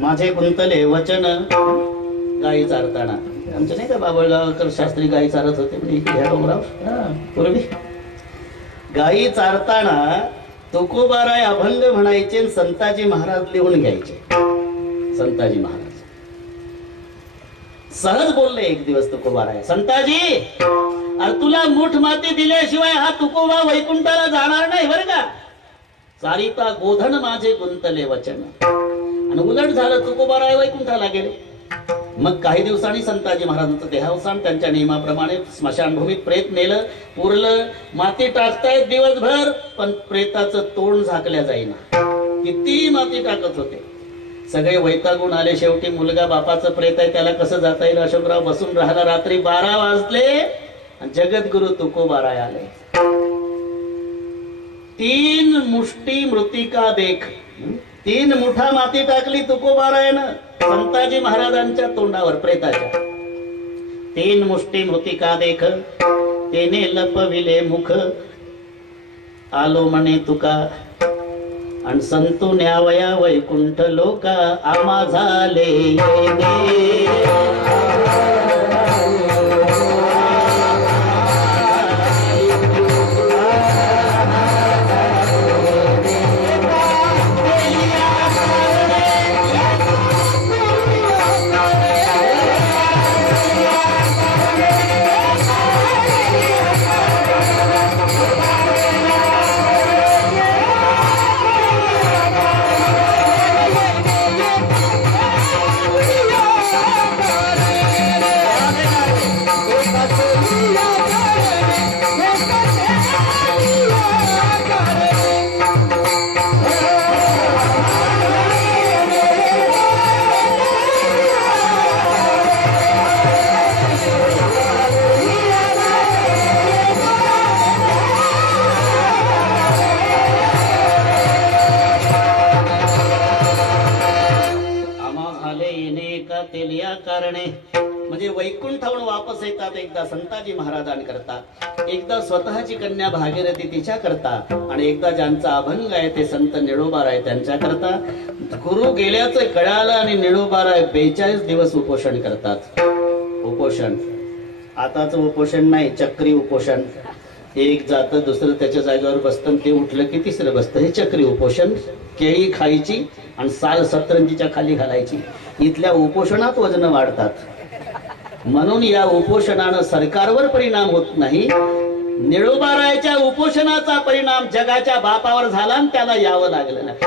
माझे गुंतले वचन गाई चारताना. आमचे नाही का बाबळगावकर शास्त्री गाई चारत होते? म्हणजे पूर्वी गाई चारताना तुकोबाराय अभंग म्हणायचे आणि संताजी महाराज लिहून घ्यायचे. संताजी महाराज. सहज बोलले एक दिवस तुकोबाराय संताजी अरे तुला मुठ माती दिल्याशिवाय हा तुकोबा वैकुंठाला जाणार नाही बरं का? चारिता गोधन माझे गुंतले वचन. आणि उलट झालं तुकोबाराय वैकुंठाला गेले मग काही दिवसांनी संताजी महाराजांचं देहावसान त्यांच्या नियमाप्रमाणे स्मशानभूमीत प्रेत नेलं पुरलं माती टाकतायत दिवसभर पण प्रेताचं तोंड झाकल्या जाईना. किती माती टाकत होते. सगळे वैतागून आले शेवटी मुलगा बापाचं प्रेत आहे त्याला कसं जाता येईल? अशोकराव बसून राहिला रात्री बारा वाजले आणि जगद्गुरु तुकोबाराय आले. तीन मुष्टी मृतिका देख. तीन मुठा माती टाकली तुकोबारायनं संताजी महाराजांच्या तोंडावर प्रेताच्या. तीन मुष्टी मृतिका देख? तेने लपविले मुख. आलो म्हणे तुका. आणि संतू न्यावया वैकुंठ लोका आमा झाले. म्हणजे वैकुंठावरून वापस येतात एकदा संताजी महाराजांकरता एकदा स्वतःची कन्या भागीरथी तिच्या करता आणि एकदा ज्यांचा अभंग आहे ते संत निळोबार आहे त्यांच्या करता गुरु गेल्याचं कळालं आणि निळोबार आहे बेचाळीस दिवस उपोषण करतात. उपोषण. आताच उपोषण नाही चक्री उपोषण. एक जातं दुसरं त्याच्या जागेवर बसतं ते उठलं की तिसरं बसतं. हे चक्री उपोषण केळी खायची आणि साल सतरंजीच्या खाली घालायची. इथल्या उपोषणात वजन वाढतात. म्हणून या उपोषणानं सरकारवर परिणाम होत नाही. निळोबारायच्या उपोषणाचा परिणाम जगाच्या बापावर झाला आणि त्याला यावं लागलं नाही.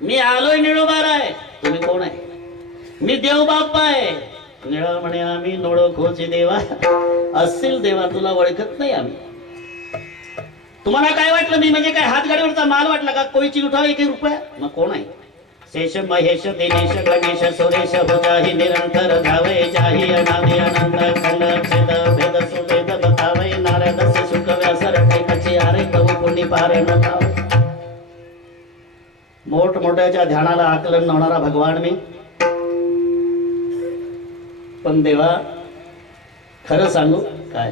मी आलोय निळोबाराय तुम्ही कोण आहे? मी देव बाप्पा आहे. निळा म्हणे आम्ही नोडो देवा. असतील देवा तुला ओळखत नाही आम्ही. तुम्हाला काय वाटलं? मी म्हणजे काय हातगाडीवरचा माल वाटला का? कोणीची उठाव की एक रुपया? मग कोण आहे? शेष महेश दिनेश गणेश सुरेश भुजाही निरंतर धावे जाही अनादि अनंत खंड छेद भेद सुभेद बतावे नारद से सुख व्यासर कची आरे कवि पुण्य पारे न पावे मोठमोठ्याच्या ध्यानाला आकलन होणारा भगवान मी. पण देवा खरं सांगू काय?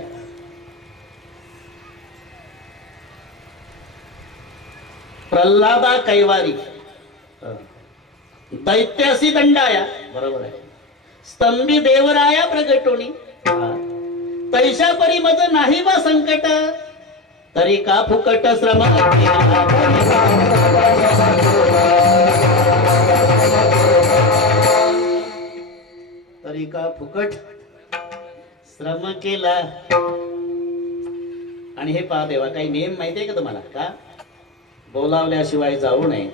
प्रल्हादा कैवारी. दैत्यासी दंडाया। बरोबर आहे. स्तंभी देवराया प्रगटोनी। तैशा परी मज नाही बा संकट तरी का फुकट श्रम तरी का फुकट श्रम केला? आणि हे पहा देवा काही नियम माहितीये का तुम्हाला? का? बोलावल्याशिवाय जाऊ नये.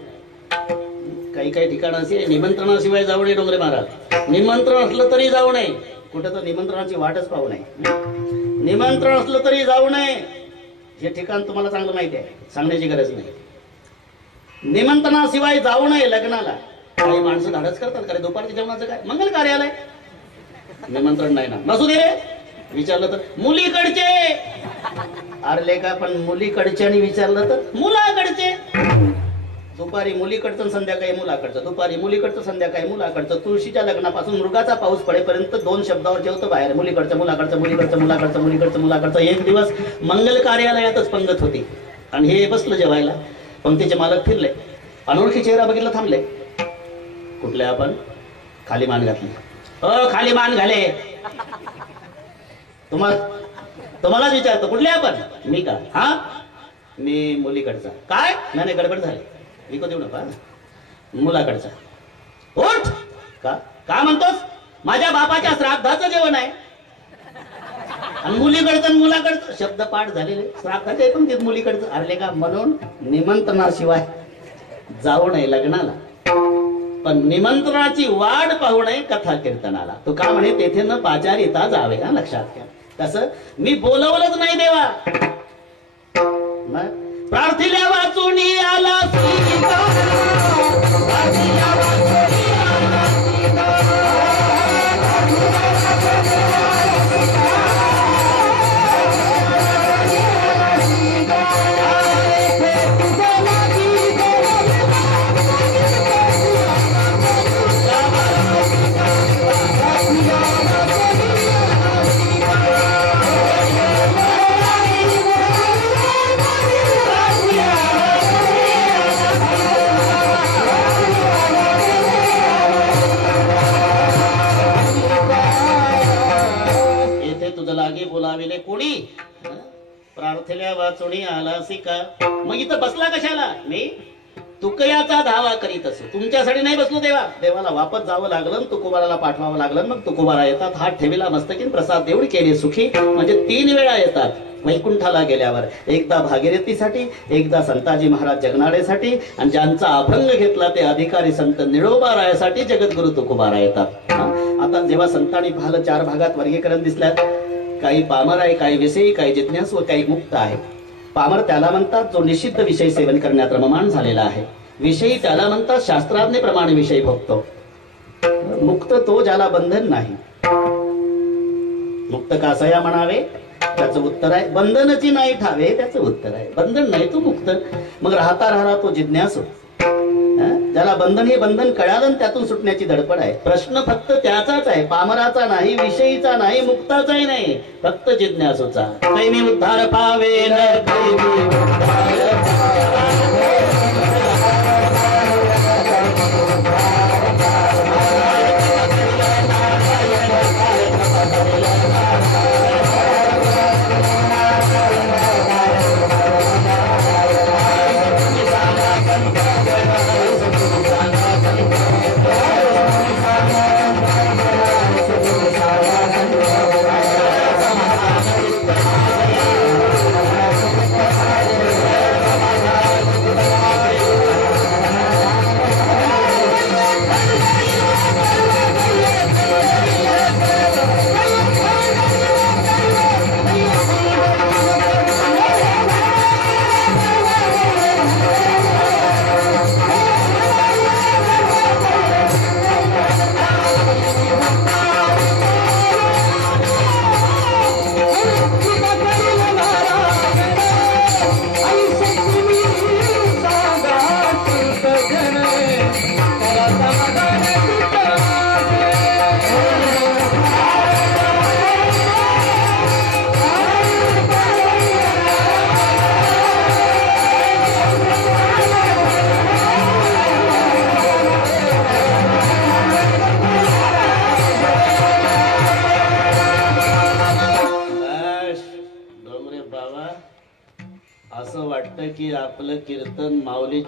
काही काही ठिकाण असे निमंत्रणाशिवाय जाऊ नये डोंगरे महाराज. निमंत्रण असलं तरी जाऊ नये. कुठं तर निमंत्रणाची वाटच पाहू नये. निमंत्रण असलं तरी जाऊ नये. हे ठिकाण तुम्हाला चांगलं माहिती आहे. सांगण्याची गरज नाही. निमंत्रणाशिवाय जाऊ नये लग्नाला. काही माणसं धाडस करतात का दुपारच्या जेवणाचं काय? मंगल कार्यालय. निमंत्रण नाही ना. नसू दे रे. विचारलं तर मुलीकडचे. अरे लेका पण मुलीकडचे आणि विचारलं तर मुलाकडचे. दुपारी मुलीकडचं संध्याकाळी मुलाकडचं. दुपारी मुलीकडचं संध्याकाळी मुलाकडचं. तुळशीच्या लग्नापासून मृगाचा पाऊस पडेपर्यंत दोन शब्दावर जेवतो बाहेर. मुलीकडचं मुलाकडचं मुलीकडचं मुलाकडचं मुलीकडचं मुलाकडचं. एक दिवस मंगल कार्यालयातच पंगत होती. आणि हे बसलं जेवायला. पंक्तीचे मालक फिरले. अनोळखी चेहरा बघितला थांबले. कुठले आपण? खाली मान घातली. अ खाली मान घाले. तुम्हाला तुम्हालाच विचारतो कुठले आपण? मी का? हा? मी मुलीकडचा. काय? नाही नाही गडबड झाली. विकत देऊ नका. मुलाकडचा. उठ! का? का म्हणतोस? माझ्या बापाच्या श्राद्धाचं जेवण आहे. आणि मुलीकडचं मुलाकडचं. शब्द पाठ झालेले. श्राद्धाचे पण ते मुलीकडचं. आले का म्हणून निमंत्रणाशिवाय जाऊ नये लग्नाला. पण निमंत्रणाची वाट पाहू नये कथा कीर्तनाला. तो का म्हणे तेथे न पाचारिता जावे हा लक्षात घ्या. तस मी बोलवलंच नाही देवा. प्रार्थिल्या वाचून आला श्री प्रार्थल्या वाचुणी आलासी का मग इथं बसला कशाला? मी? तुकयाचा धावा करीत असो. तुमच्यासाठी नाही बसलो देवा. देवाला वापस जावं लागलं तुकोबाराला पाठवावं लागलं मग तुकोबारा येतात हात ठेवीला मस्तकीन प्रसाद देऊन केले सुखी. म्हणजे तीन वेळा येतात वैकुंठाला गेल्यावर. एकदा भागीरथीसाठी एकदा संताजी महाराज जगनाडेसाठी आणि ज्यांचा अभंग घेतला ते अधिकारी संत निळोबारायासाठी जगद्गुरु तुकोबारा येतात. आता जेव्हा संतांनी भाल चार भागात वर्गीकरण दिसल्यात काही पामर आहे काही विषयी काही जिज्ञास व काही मुक्त आहे. पामर त्याला म्हणतात जो निषिद्ध विषय सेवन करण्यात रममाण झालेला आहे. विषयी त्याला म्हणतात शास्त्राज्ञेप्रमाणे विषय भोगतो. मुक्त तो ज्याला बंधन नाही. मुक्त कासया म्हणावे त्याचं उत्तर आहे बंधनची नाही ठावे त्याचं उत्तर आहे. बंधन नाही तो मुक्त. मग राहता राहता तो जिज्ञासू. होतो ज्याला बंधन हे बंधन कळालं आणि त्यातून सुटण्याची धडपड आहे. प्रश्न फक्त त्याचाच आहे. पामराचा नाही विषयीचा नाही मुक्ताचाही नाही. फक्त जिज्ञासूचा. काही मी उद्धार पावे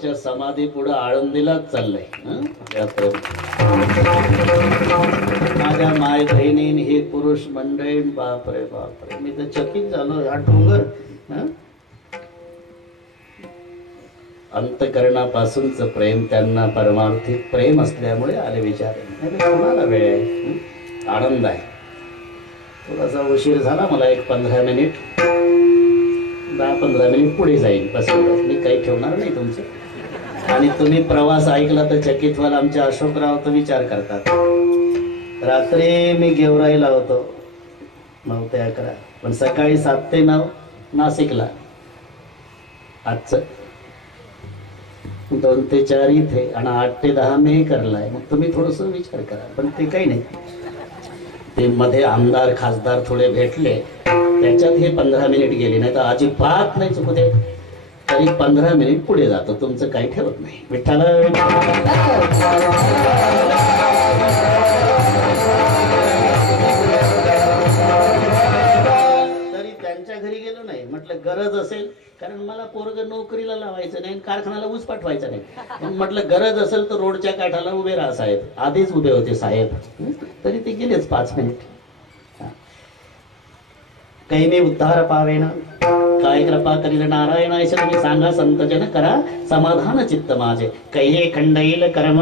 कीर्तन समाधी पुढे आळंदीलाच चाललंय माझ्या माय बहिणीन हे पुरुष मंडळी बापरे बापरे. मी तर चकित झालो हा डोंगर अंतकरणापासूनच प्रेम त्यांना परमार्थिक प्रेम असल्यामुळे आले विचार. कोणाला वेळ आहे आनंद आहे. थोडासा उशीर झाला मला एक पंधरा मिनिट. दहा पंधरा मिनिट पुढे जाईल बस. मी काही ठेवणार नाही तुमचे. आणि तुम्ही प्रवास ऐकला तर चकित व्हाल आमच्या अशोकराव तर विचार करतात. रात्री मी गेवराईला होतो. नऊ ते अकरा. पण सकाळी सात ते नऊ नाशिकला. आजचं. दोन ते चार इथे आणि आठ ते दहा मी करलाय मग तुम्ही थोडस विचार करा. पण ते काही नाही. ते मध्ये आमदार खासदार थोडे भेटले. त्याच्यात हे पंधरा मिनिट गेले. नाही तर अजिबात नाही चुकू दे तरी पंधरा मिनिट पुढे जातो. तुमचं काही ठेवत नाही. विठ्ठल. तरी त्यांच्या घरी गेलो नाही. म्हटलं गरज असेल कारण मला पोरग नोकरीला लावायचं नाही आणि कारखान्याला ऊस पाठवायचा नाही. म्हटलं गरज असेल तर रोडच्या काठाला उभे राहा साहेब. आधीच उभे होते साहेब. तरी ते गेलेच पाच मिनिट. हा. काही मी उद्धार पावेना. काय कृपा करील नारायण तुम्ही सांगा संत जन करा समाधान चित्त माझे कैले खंड येईल कर्म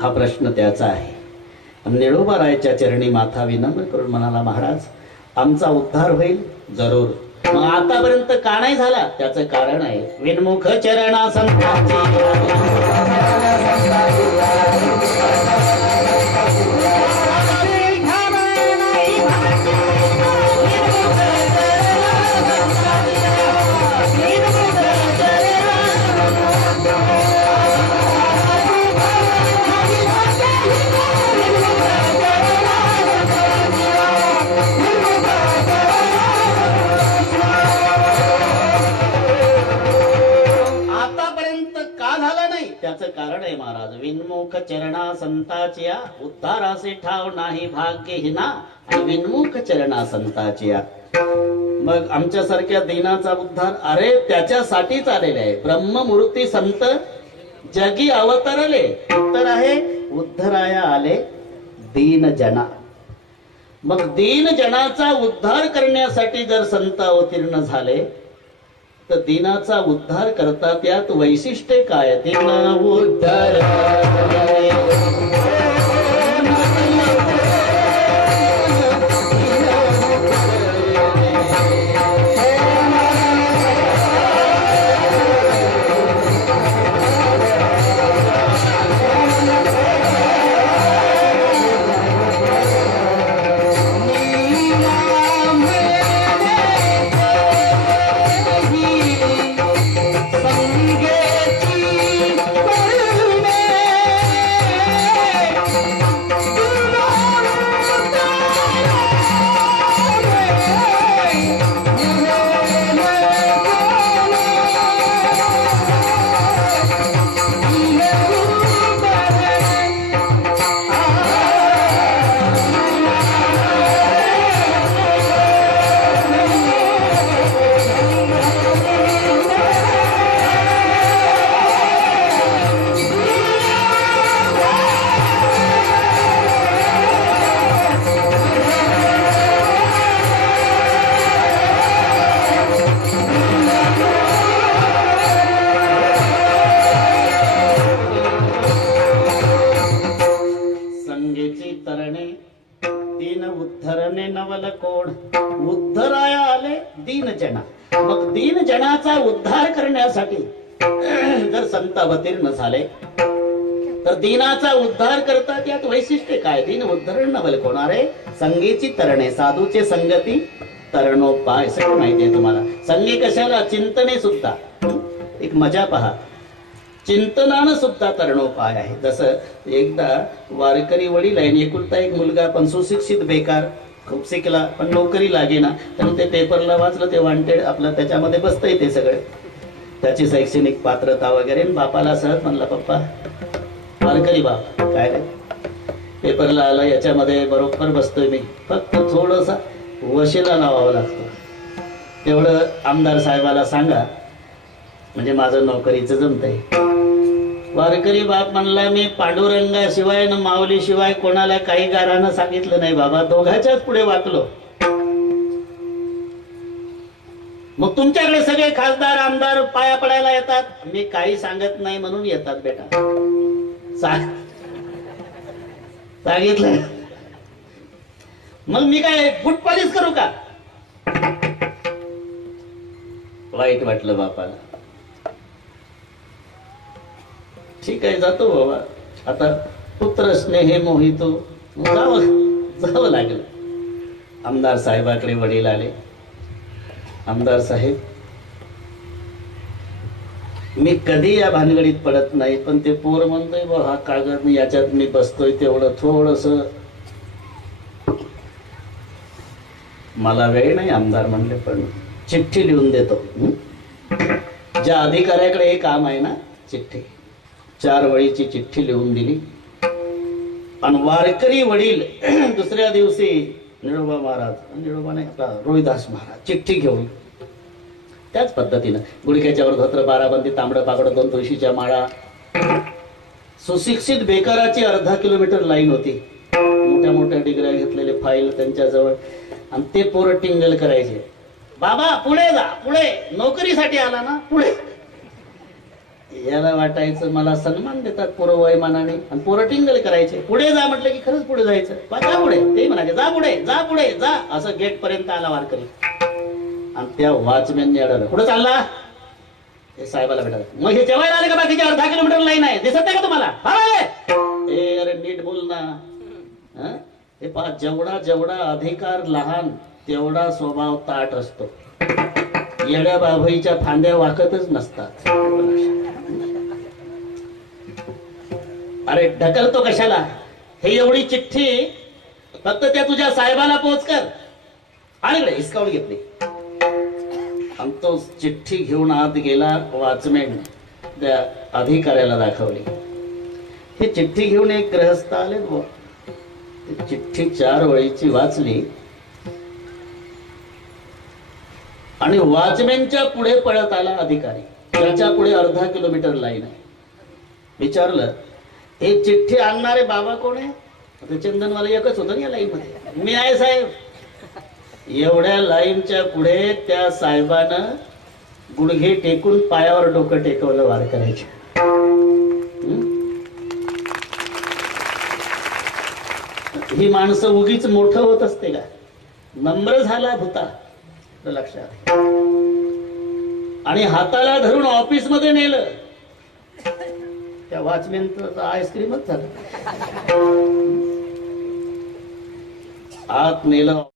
हा प्रश्न त्याचा आहे निळोबारायच्या चरणी माथा विनम्र करून म्हणाला महाराज आमचा उद्धार होईल जरूर मग आतापर्यंत का नाही झाला त्याचं कारण आहे विनमुख चरणा आतापर्यंत झाला नाही. त्याचं कारण आहे महाराज विनमुख चरणा संताचिया उद्धाराचे ठाव नाही भाग्य हिना आणि विनमुख चरणा संताचिया मग आमच्यासारख्या दिनाचा उद्धार अरे त्याच्यासाठीच आलेले आहे. ब्रह्ममूर्ती संत जगी अवतरले उत्तर आहे उद्धराया आले दीन जना मग दीन जनाचा उद्धार करण्यासाठी जर संत अवतीर्ण झाले तर दिनाचा उद्धार करता यात वैशिष्ट्य काय? दिन उद्धार प्रयत्न झाले. तर दिनाचा उद्धार करतात यात वैशिष्ट्य काय? दिन उद्धरण नवल कोण संगीची तरणे साधूचे संगती तरणोपाय सगळं माहिती आहे तुम्हाला. संगी कशाला? चिंतने सुद्धा. एक मजा पहा. चिंतनानं सुद्धा तरणोपाय आहे. जसं एकदा वारकरी वडील आहे आणि एकुलता एक मुलगा पण सुशिक्षित बेकार खूप शिकला पण नोकरी लागेना त्यामुळे ते पेपरला वाचलं ते वांटेड आपलं त्याच्यामध्ये बसतंय ते सगळं. त्याची शैक्षणिक पात्रता वगैरे. बापाला सहज म्हणला पप्पा वारकरी बाप काय रे? पेपरला आला याच्यामध्ये बरोबर बसतोय मी. फक्त थोडंसा वशीला लावावं लागतं. तेवढं आमदार साहेबाला सांगा. म्हणजे माझं नोकरीचं जमतंय. वारकरी बाप म्हणला मी पांडुरंगाशिवाय न माऊली शिवाय कोणाला काही गारानं सांगितलं नाही बाबा. दोघाच्याच पुढे वाकलो. मग तुमच्याकडे सगळे खासदार आमदार पाया पडायला येतात. मी काही सांगत नाही म्हणून येतात बेटा. सांगितलं. मग मी काय फुटपालीच पॉलिश करू का? वाईट वाटलं बापाला. ठीक आहे जातो बाबा. आता पुत्र स्नेहे मोहितो. जावं जावं लागलं. आमदार साहेबाकडे वडील आले. आमदार साहेब. मी कधी या भानगडीत पडत नाही पण ते पोर म्हणतोय बघ हा कागद मी याच्यात मी बसतोय तेवढं थोडस. मला वेळ नाही आमदार म्हणले पण चिठ्ठी लिहून देतो. ज्या अधिकाऱ्याकडे हे काम आहे ना चिठ्ठी चार वळीची चिठ्ठी लिहून दिली. आणि वारकरी वडील दुसऱ्या दिवशी निळोबा महाराज निळोबा नाही आपला रोहिदास महाराज चिठ्ठी घेऊन. त्याच पद्धतीनं गुडघ्याच्यावर धोत्र बाराबंदी तांबडं पाकडं दोन तुळशीच्या माळा. सुशिक्षित बेकाराची अर्धा किलोमीटर लाईन होती. मोठ्या मोठ्या डिग्र्या घेतलेले फाईल त्यांच्याजवळ. आणि ते पोरं टिंगल करायचे. बाबा पुढे जा पुढे. नोकरीसाठी आला ना पुढे. याला वाटायचं मला सन्मान देतात पोरं वयमानाने. आणि पोरं टिंगल करायचे. पुढे जा म्हटलं की खरंच पुढे जायचं. जा पुढे. ते म्हणायचे जा पुढे जा पुढे जा. असं गेट पर्यंत आला वारकरी. आणि त्या वॉचमॅनने अडवलं. कुठं चालला? हे साहेबाला भेटायला. मग हे जेवायला आले का बाकीचे? अर्धा किलोमीटर लाईन आहे. दिसत नाही का तुम्हाला? हा ए अरे नीट बोल ना. हे? पहा जेवढा जेवढा अधिकार लहान तेवढा स्वभाव ताट असतो. येड्या बाभईच्या फांद्या वाकतच नसतात. अरे ढकलतो कशाला? हे एवढी चिठ्ठी फक्त त्या तुझ्या साहेबाला पोच कर. आणि हिसकावून घेतली आणि तो चिठ्ठी घेऊन आत गेला वॉचमॅन त्या अधिकाऱ्याला दाखवली. ही चिठ्ठी घेऊन एक ग्रहस्थ आले बुवा. चिठ्ठी चार वळीची वाचली. आणि वॉचमॅनच्या पुढे पळत आला अधिकारी. त्याच्या पुढे अर्धा किलोमीटर लाईन आहे. विचारलं हे चिठ्ठी आणणारे बाबा कोण आहे? आता चंदनवाला एकच होतं ना या लाईन मध्ये. मी आहे साहेब. एवढ्या लाईनच्या पुढे त्या साहेबानं गुडघे टेकून पायावर डोकं टेकवलं वार करायचे ही माणसं उगीच मोठं होत असते का? नम्र झाला भूता लक्षात आणि हाताला धरून ऑफिसमध्ये नेलं. त्या वॉचमॅन आईस्क्रीमच झालं आत नेलं.